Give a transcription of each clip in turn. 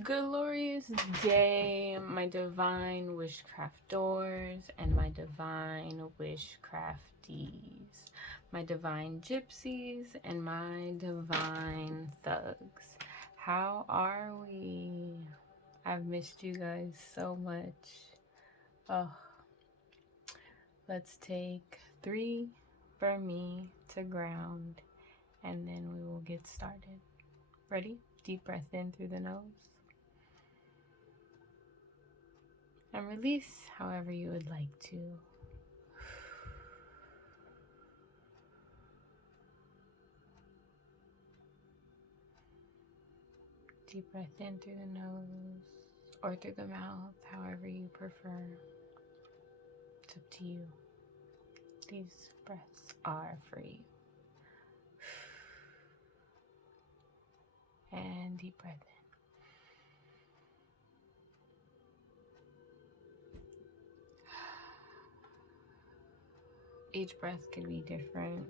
Glorious day, my divine wishcraftors and my divine wishcraftees, my divine gypsies and my divine thugs. How are we? I've missed you guys so much. Oh, let's take 3 for me to ground and then we will get started. Ready? Deep breath in through the nose. And release however you would like to. Deep breath in through the nose or through the mouth, however you prefer. It's up to you. These breaths are for you. And deep breath in. Each breath could be different,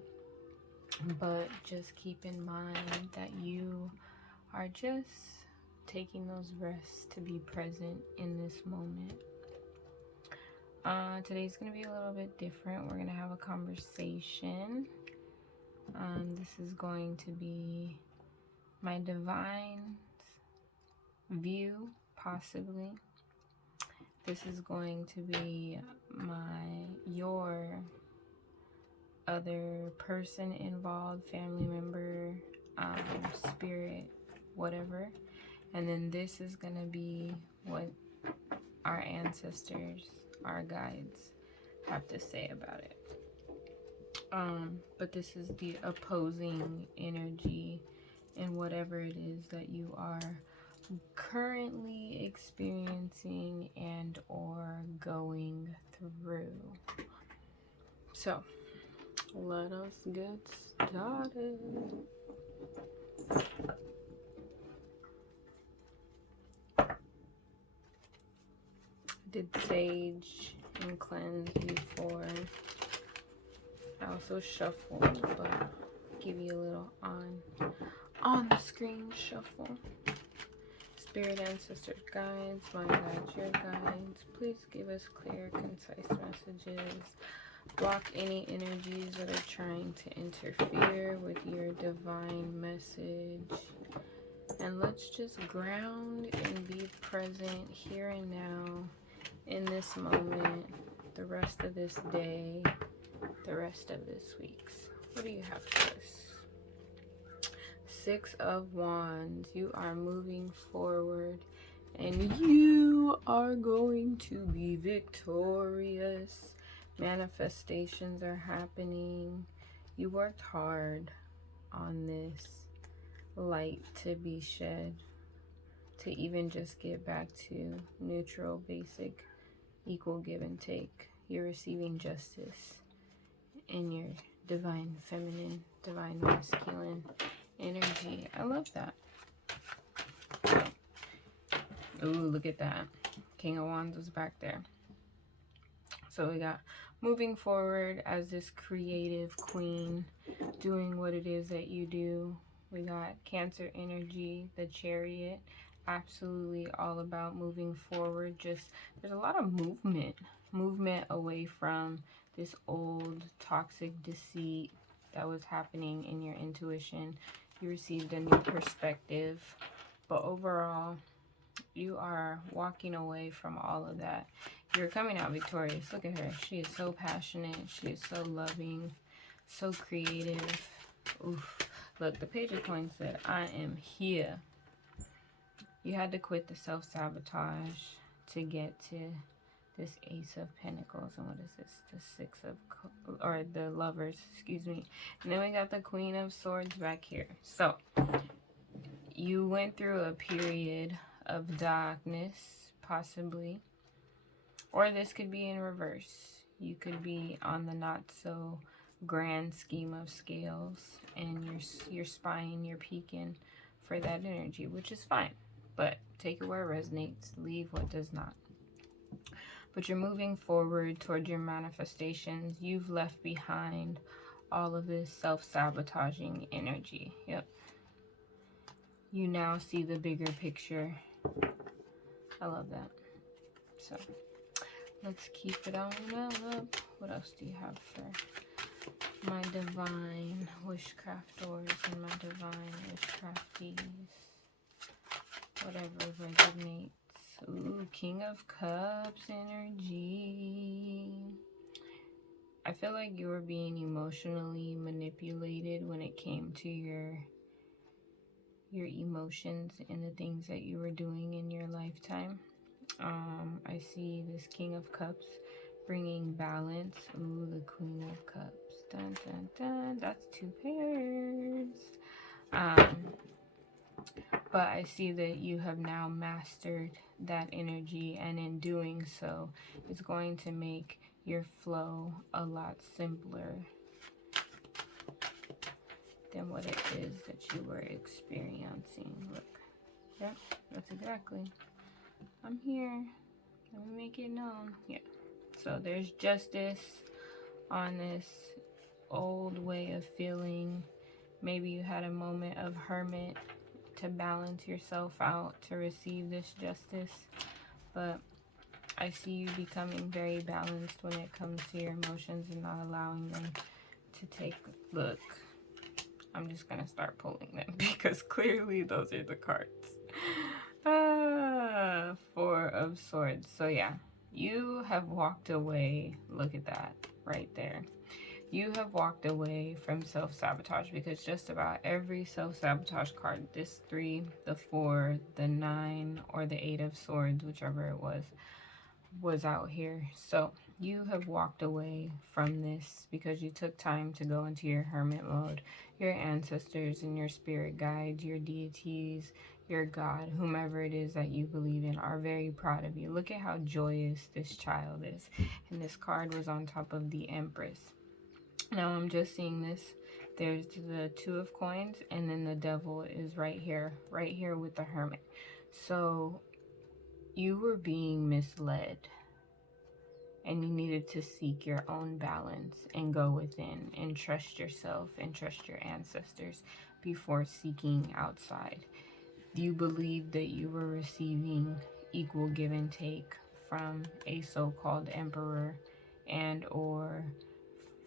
but just keep in mind that you are just taking those breaths to be present in this moment. Today's going to be a little bit different. We're going to have a conversation. This is going to be my divine view, possibly. This is going to be your other person involved, family member, spirit, whatever. And then this is going to be what our ancestors, our guides, have to say about it. But this is the opposing energy in whatever it is that you are currently experiencing and or going through. So let us get started. Did sage and cleanse before. I also shuffled, but give you a little on the screen shuffle. Spirit, ancestors, guides, my guides, your guides, please give us clear, concise messages. Block any energies that are trying to interfere with your divine message. And let's just ground and be present here and now in this moment, the rest of this day, the rest of this week. What do you have for us? 6 of Wands. You are moving forward and you are going to be victorious. Manifestations are happening. You worked hard on this light to be shed, to even just get back to neutral, basic, equal give and take. You're receiving justice in your divine feminine, divine masculine energy. I love that. Ooh, look at that. King of Wands is back there. So we got moving forward as this creative queen, doing what it is that you do. We got Cancer energy, the Chariot, absolutely all about moving forward. Just there's a lot of movement away from this old toxic deceit that was happening in your intuition. You received a new perspective, but overall you are walking away from all of that. You're coming out victorious. Look at her. She is so passionate. She is so loving, so creative. Oof. Look, the Page of Coins said, I am here. You had to quit the self-sabotage to get to this Ace of Pentacles. And what is this? The Six of, or the Lovers, excuse me. And then we got the Queen of Swords back here. So, you went through a period of darkness, possibly. Or this could be in reverse. You could be on the not so grand scheme of scales, and you're spying, you're peeking for that energy, which is fine. But take it where it resonates, leave what does not. But you're moving forward toward your manifestations. You've left behind all of this self-sabotaging energy. Yep. You now see the bigger picture. I love that. So let's keep it on up. What else do you have for my divine wishcraftors and my divine wishcrafties? Whatever resonates. Ooh, King of Cups energy. I feel like you were being emotionally manipulated when it came to your emotions and the things that you were doing in your lifetime. I see this King of Cups bringing balance. Ooh, the Queen of Cups. Dun, dun, dun. That's 2 pairs. But I see that you have now mastered that energy, and in doing so, it's going to make your flow a lot simpler than what it is that you were experiencing. Look, yep, that's exactly. I'm here. Let me make it known. Yeah. So there's justice on this old way of feeling. Maybe you had a moment of hermit to balance yourself out to receive this justice, but I see you becoming very balanced when it comes to your emotions and not allowing them to take. Look, I'm just gonna start pulling them because clearly those are the cards. 4 of Swords. So yeah, you have walked away. Look at that right there. You have walked away from self-sabotage, because just about every self-sabotage card, this 3, the 4, the 9, or the 8 of Swords, whichever it was out here. So you have walked away from this because you took time to go into your hermit mode. Your ancestors and your spirit guides, your deities, your God, whomever it is that you believe in, are very proud of you. Look at how joyous this child is. And this card was on top of the Empress. Now I'm just seeing this. There's the 2 of Coins, and then the Devil is right here with the Hermit. So you were being misled, and you needed to seek your own balance and go within and trust yourself and trust your ancestors before seeking outside. You believed that you were receiving equal give and take from a so-called emperor and or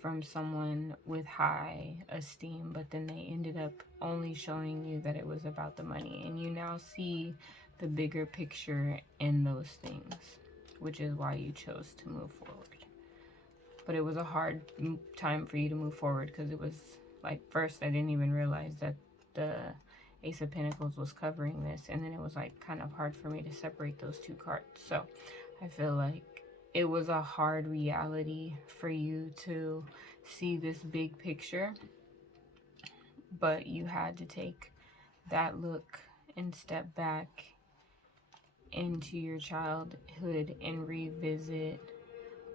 from someone with high esteem, but then they ended up only showing you that it was about the money, and you now see the bigger picture in those things, which is why you chose to move forward. But it was a hard time for you to move forward, because it was like, first I didn't even realize that the Ace of Pentacles was covering this, and then it was like kind of hard for me to separate those 2 cards. So I feel like it was a hard reality for you to see this big picture, but you had to take that look and step back into your childhood and revisit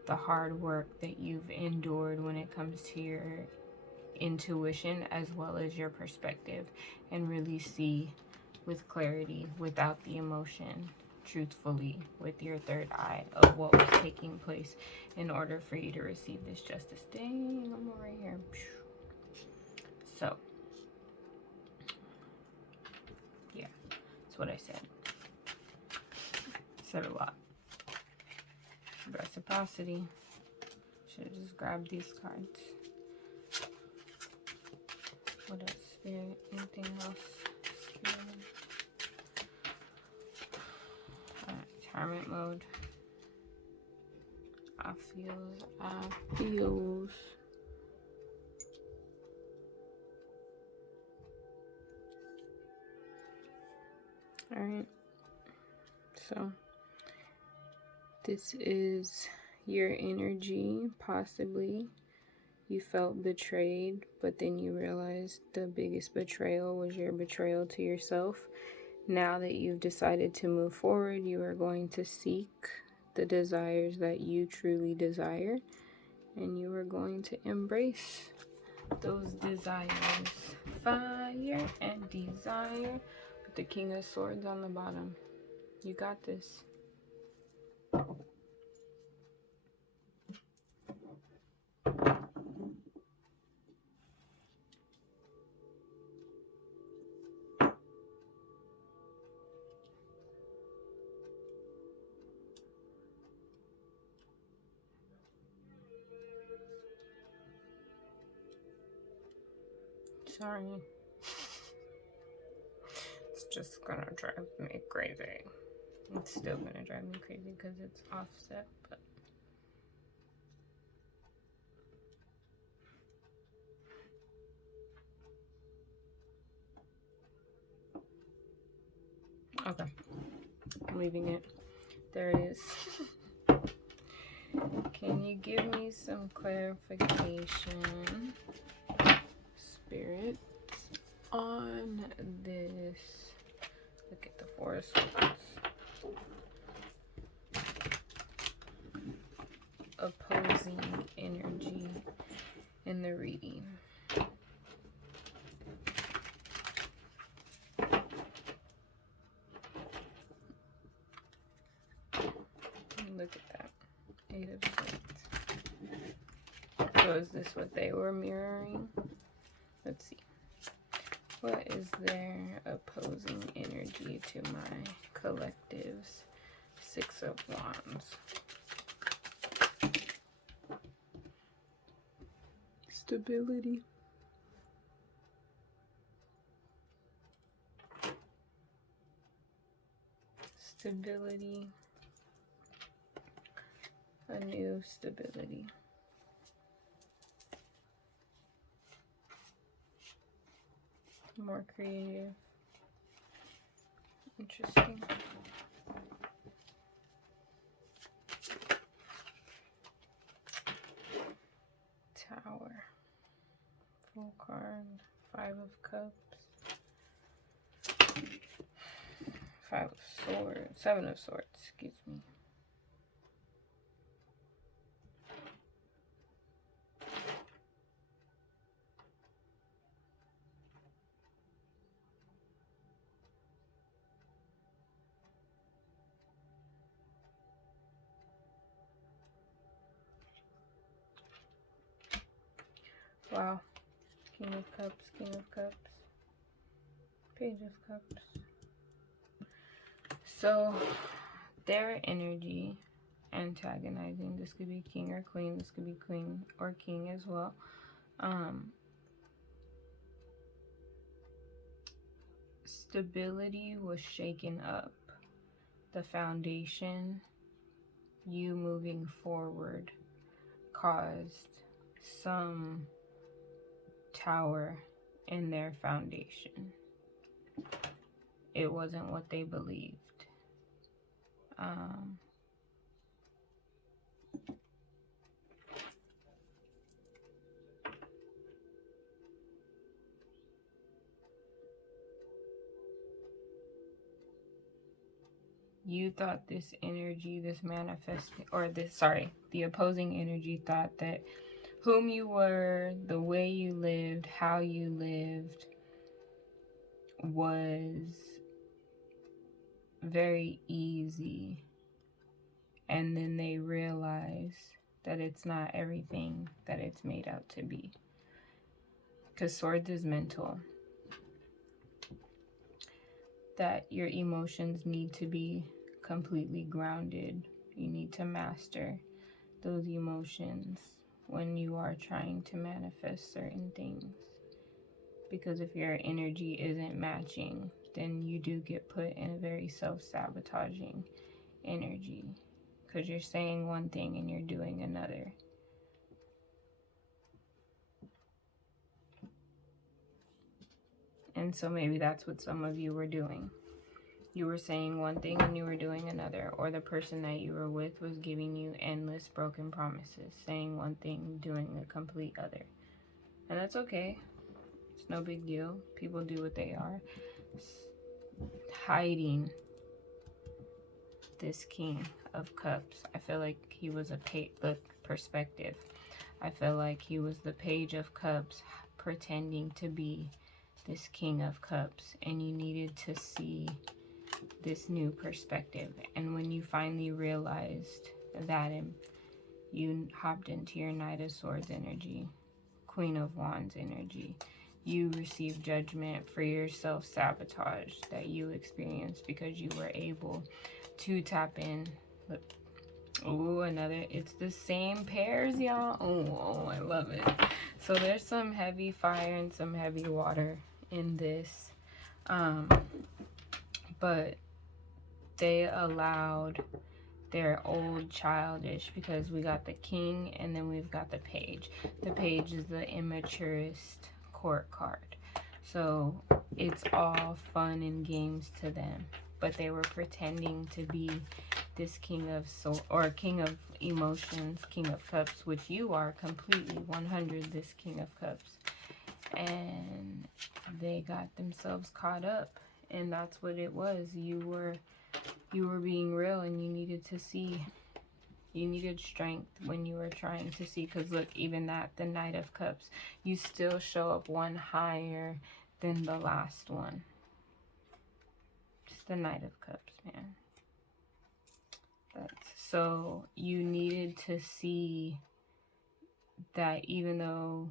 the hard work that you've endured when it comes to your intuition as well as your perspective, and really see with clarity, without the emotion, truthfully, with your 3rd eye, of what was taking place in order for you to receive this justice. Dang, I'm right here. So yeah, that's what I said. Said a lot. Reciprocity. Should have just grabbed these cards. What else? Spirit? Anything else? Hermit mode. I feels. Alright. So this is your energy, possibly. You felt betrayed, but then you realized the biggest betrayal was your betrayal to yourself. Now that you've decided to move forward, you are going to seek the desires that you truly desire, and you are going to embrace those desires. Fire and desire with the King of Swords on the bottom. You got this. Sorry. It's just gonna drive me crazy. It's still gonna drive me crazy because it's offset, but okay. I'm leaving it. There it is. Can you give me some clarification, Spirit, on this? Look at the Four of Swords. Opposing energy in the reading. Look at that. Eight of Swords. So is this what they were mirroring? Let's see. What is their opposing energy to my collective's Six of Wands? Stability. Stability. A new stability. More creative. Interesting. Tower. Full card. Five of Cups. Five of Swords. Seven of Swords, excuse me. Wow. King of Cups, King of Cups, Page of Cups. So, their energy antagonizing. This could be king or queen. This could be queen or king as well. Stability was shaken up. The foundation, you moving forward, caused some tower in their foundation. It wasn't what they believed. You thought this energy, this manifesting, or this, sorry, the opposing energy thought that whom you were, the way you lived, how you lived was very easy. And then they realize that it's not everything that it's made out to be. Because Swords is mental. That your emotions need to be completely grounded. You need to master those emotions when you are trying to manifest certain things. Because if your energy isn't matching, then you do get put in a very self-sabotaging energy. Because you're saying one thing and you're doing another. And so maybe that's what some of you were doing. You were saying one thing and you were doing another. Or the person that you were with was giving you endless broken promises. Saying one thing, doing a complete other. And that's okay. It's no big deal. People do what they are. Hiding this King of Cups. I feel like he was look, perspective. I feel like he was the Page of Cups pretending to be this King of Cups, and you needed to see this new perspective. And when you finally realized that, you hopped into your Knight of Swords energy, Queen of Wands energy. You received judgment for your self-sabotage that you experienced because you were able to tap in. Look, Oh, another, it's the same pairs, y'all. Oh, I love it. So there's some heavy fire and some heavy water in this. But they allowed their old childish, because we got the king and then we've got the page. The page is the immaturest court card. So it's all fun and games to them. But they were pretending to be this king of soul, or king of emotions, king of cups, which you are completely 100 this king of cups. And they got themselves caught up, and that's what it was. You were being real, and you needed to see. You needed strength when you were trying to see, because look, even that, the Knight of Cups, you still show up one higher than the last one. Just the Knight of Cups, man. So you needed to see that even though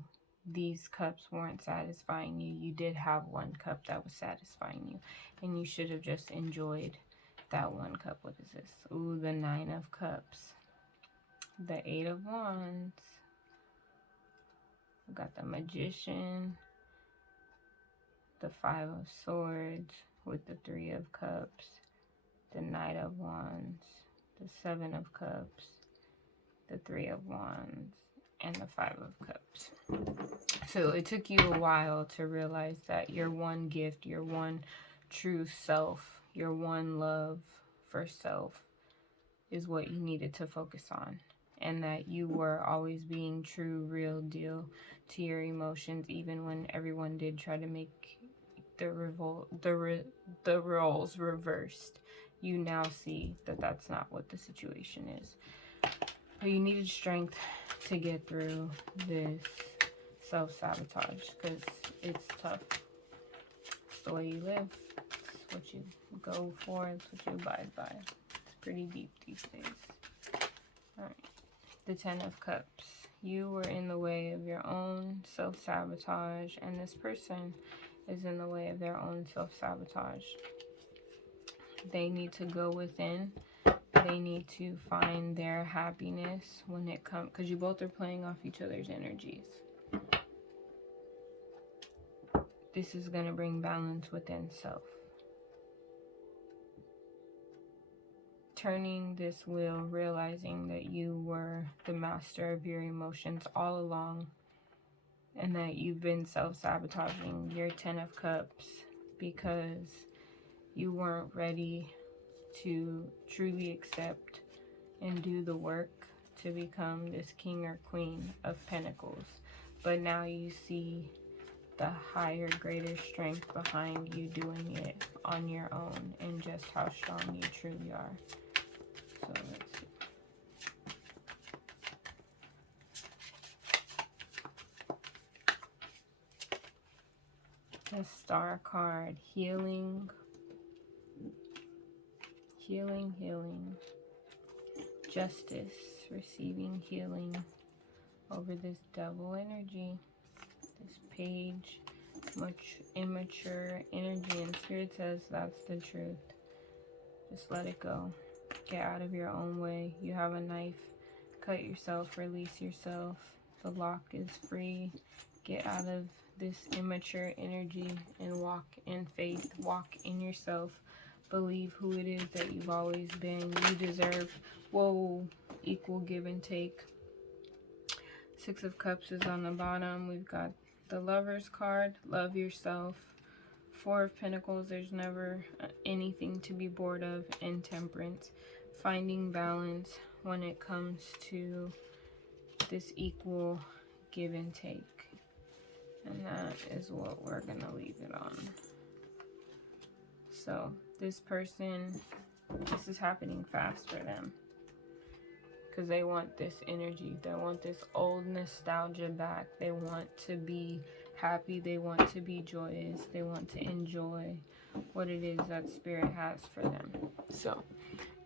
these cups weren't satisfying you, you did have one cup that was satisfying you, and you should have just enjoyed that one cup. What is this? Ooh, the Nine of Cups, the Eight of Wands. We got the Magician, the Five of Swords with the Three of Cups, the Knight of Wands, the Seven of Cups, the Three of Wands, and the Five of Cups. So it took you a while to realize that your one gift, your one true self, your one love for self is what you needed to focus on, and that you were always being true, real deal to your emotions, even when everyone did try to make the roles reversed. You now see that that's not what the situation is. But you needed strength to get through this self-sabotage, because it's tough. It's the way you live. It's what you go for. It's what you abide by. It's pretty deep these days. Alright. The Ten of Cups. You were in the way of your own self-sabotage, and this person is in the way of their own self-sabotage. They need to go within. They need to find their happiness when it comes, because you both are playing off each other's energies. This is going to bring balance within self. Turning this wheel, realizing that you were the master of your emotions all along, and that you've been self-sabotaging your Ten of Cups because you weren't ready to truly accept and do the work to become this king or queen of pentacles. But now you see the higher, greater strength behind you doing it on your own, and just how strong you truly are. So let's see. The Star card, healing, healing, healing. Justice, receiving healing over this devil energy. This page, much immature energy, and Spirit says that's the truth. Just let it go. Get out of your own way. You have a knife. Cut yourself. Release yourself. The lock is free. Get out of this immature energy and walk in faith. Walk in yourself. Believe who it is that you've always been. You deserve, whoa, equal give and take. Six of Cups is on the bottom. We've got the Lover's card. Love yourself. Four of Pentacles. There's never anything to be bored of. And Temperance. Finding balance when it comes to this equal give and take. And that is what we're going to leave it on. So this person, this is happening fast for them, because they want this energy. They want this old nostalgia back. They want to be happy. They want to be joyous. They want to enjoy what it is that Spirit has for them. So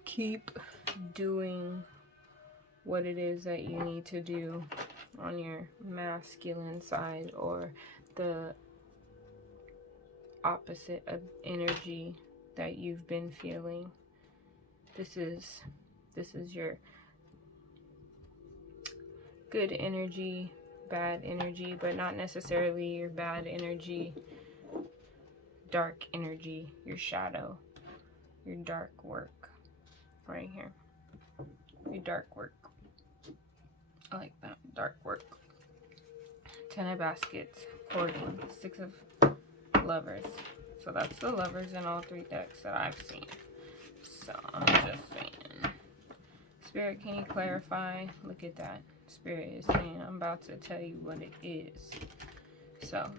keep doing what it is that you need to do on your masculine side, or the opposite of energy that you've been feeling. This is your good energy, bad energy, but not necessarily your bad energy, dark energy, your shadow, your dark work right here. Your dark work. I like that. Dark work. 10 of baskets, courting, 6 of lovers. So that's the lovers in all 3 decks that I've seen. So I'm just saying. Spirit, can you clarify? Look at that. Spirit is saying, I'm about to tell you what it is. So,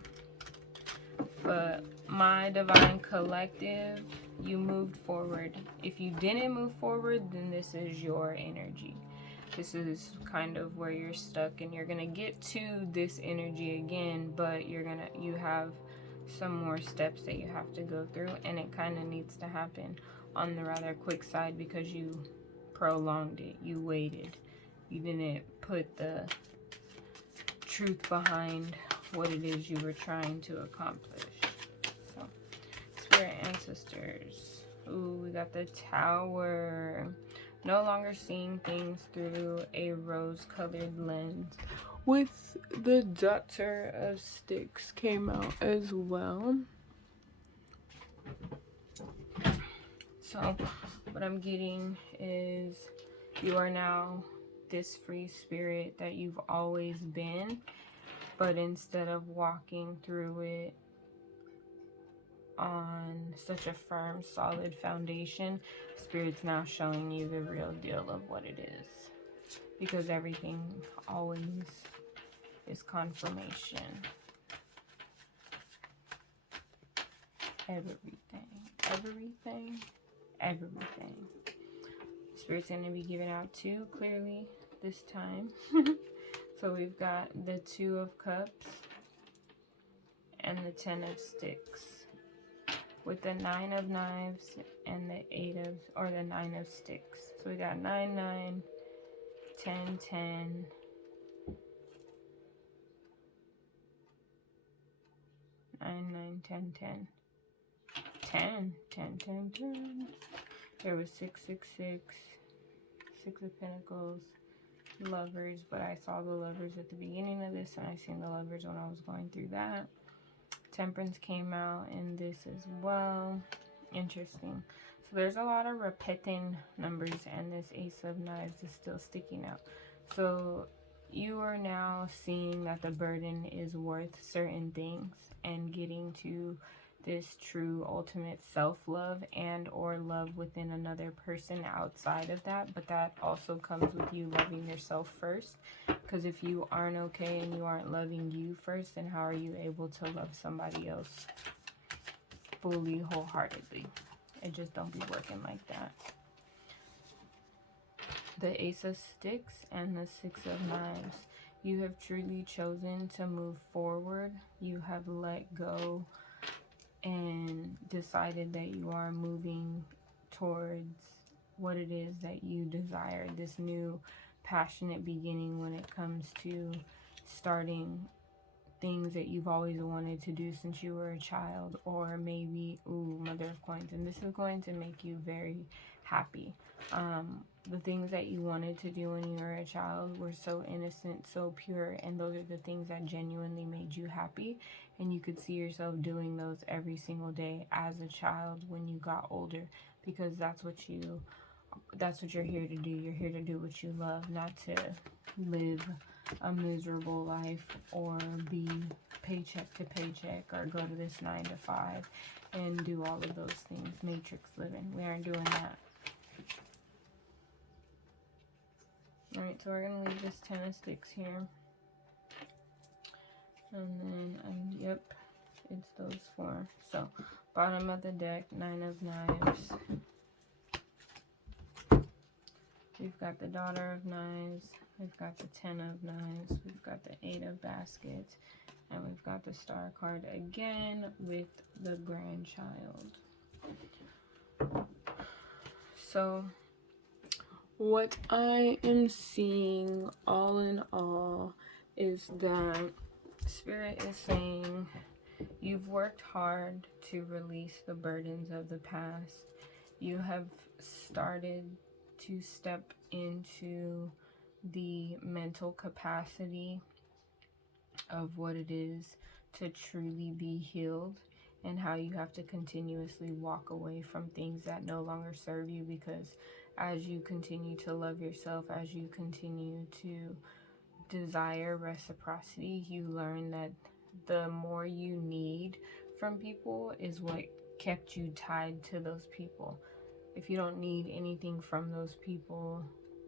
but my divine collective, you moved forward. If you didn't move forward, then this is your energy. This is kind of where you're stuck, and you're gonna get to this energy again, but you have some more steps that you have to go through, and it kind of needs to happen on the rather quick side because you prolonged it, you waited, you didn't put the truth behind what it is you were trying to accomplish. So, spirit ancestors. Ooh, we got the Tower. No longer seeing things through a rose-colored lens. With the Daughter of Sticks came out as well. So what I'm getting is you are now this free spirit that you've always been, but instead of walking through it on such a firm, solid foundation, Spirit's now showing you the real deal of what it is. Because everything always is confirmation. Everything. Spirit's going to be given out 2 clearly this time. So we've got the 2 of Cups and the 10 of Sticks. With the 9 of Knives and the 9 of Sticks. So we got 9, 9, 10, 10. 9, 9, 10, 10. 10, 10, 10, 10. There was 6, 6, 6. 6 of Pentacles. Lovers, but I saw the lovers at the beginning of this, and I seen the lovers when I was going through that. Temperance came out in this as well. Interesting. So there's a lot of repeating numbers, and this Ace of Knives is still sticking out. So you are now seeing that the burden is worth certain things and getting to this true ultimate self-love and or love within another person outside of that. But that also comes with you loving yourself first, because if you aren't okay and you aren't loving you first, then how are you able to love somebody else fully, wholeheartedly? It just don't be working like that. The Ace of Sticks and the 6 of Knives. You have truly chosen to move forward. You have let go and decided that you are moving towards what it is that you desire. This new passionate beginning when it comes to starting things that you've always wanted to do since you were a child, or maybe, ooh, Mother of Coins, and this is going to make you very happy. The things that you wanted to do when you were a child were so innocent, so pure, and those are the things that genuinely made you happy, and you could see yourself doing those every single day as a child when you got older, because that's what you're here to do. You're here to do what you love, not to live a miserable life or be paycheck to paycheck or go to this 9 to 5 and do all of those things. Matrix living. We aren't doing that. Alright, so we're going to leave this 10 of Sticks here. And then, yep, it's those 4. So, bottom of the deck, 9 of Knives. We've got the Daughter of Knives. We've got the 10 of Knives. We've got the 8 of Baskets. And we've got the Star card again with the Grandchild. So, what I am seeing all in all is that Spirit is saying you've worked hard to release the burdens of the past. You have started to step into the mental capacity of what it is to truly be healed, and how you have to continuously walk away from things that no longer serve you, because as you continue to love yourself, as you continue to desire reciprocity, you learn that the more you need from people is what kept you tied to those people. If you don't need anything from those people,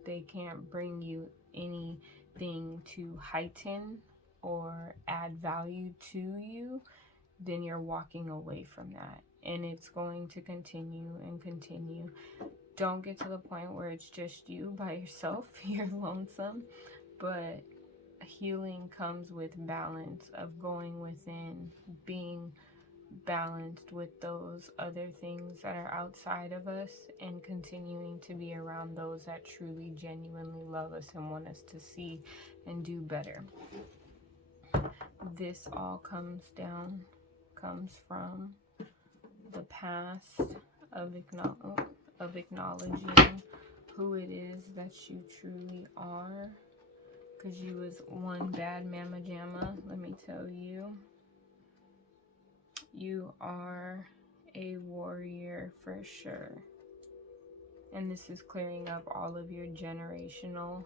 they can't bring you anything to heighten or add value to you, then you're walking away from that. And it's going to continue and continue. Don't get to the point where it's just you by yourself, you're lonesome, but healing comes with balance of going within, being balanced with those other things that are outside of us, and continuing to be around those that truly genuinely love us and want us to see and do better. This all comes from the past of acknowledging who it is that you truly are, because you was one bad mama jamma. Let me tell you, you are a warrior for sure. And this is clearing up all of your generational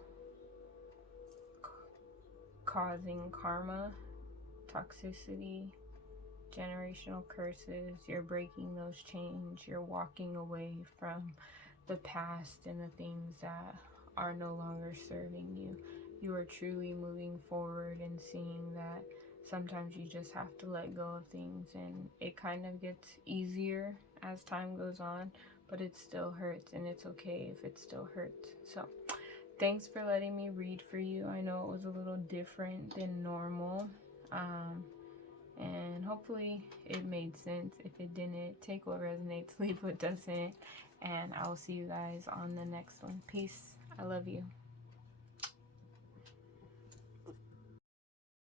causing karma, toxicity, generational curses. You're breaking those chains. You're walking away from the past and the things that are no longer serving you. You are truly moving forward and seeing that sometimes you just have to let go of things, and it kind of gets easier as time goes on, but it still hurts, and it's okay if it still hurts. So thanks for letting me read for you. I know it was a little different than normal, and hopefully it made sense. If it didn't, take what resonates, leave what doesn't, and I'll see you guys on the next one. Peace. I love you.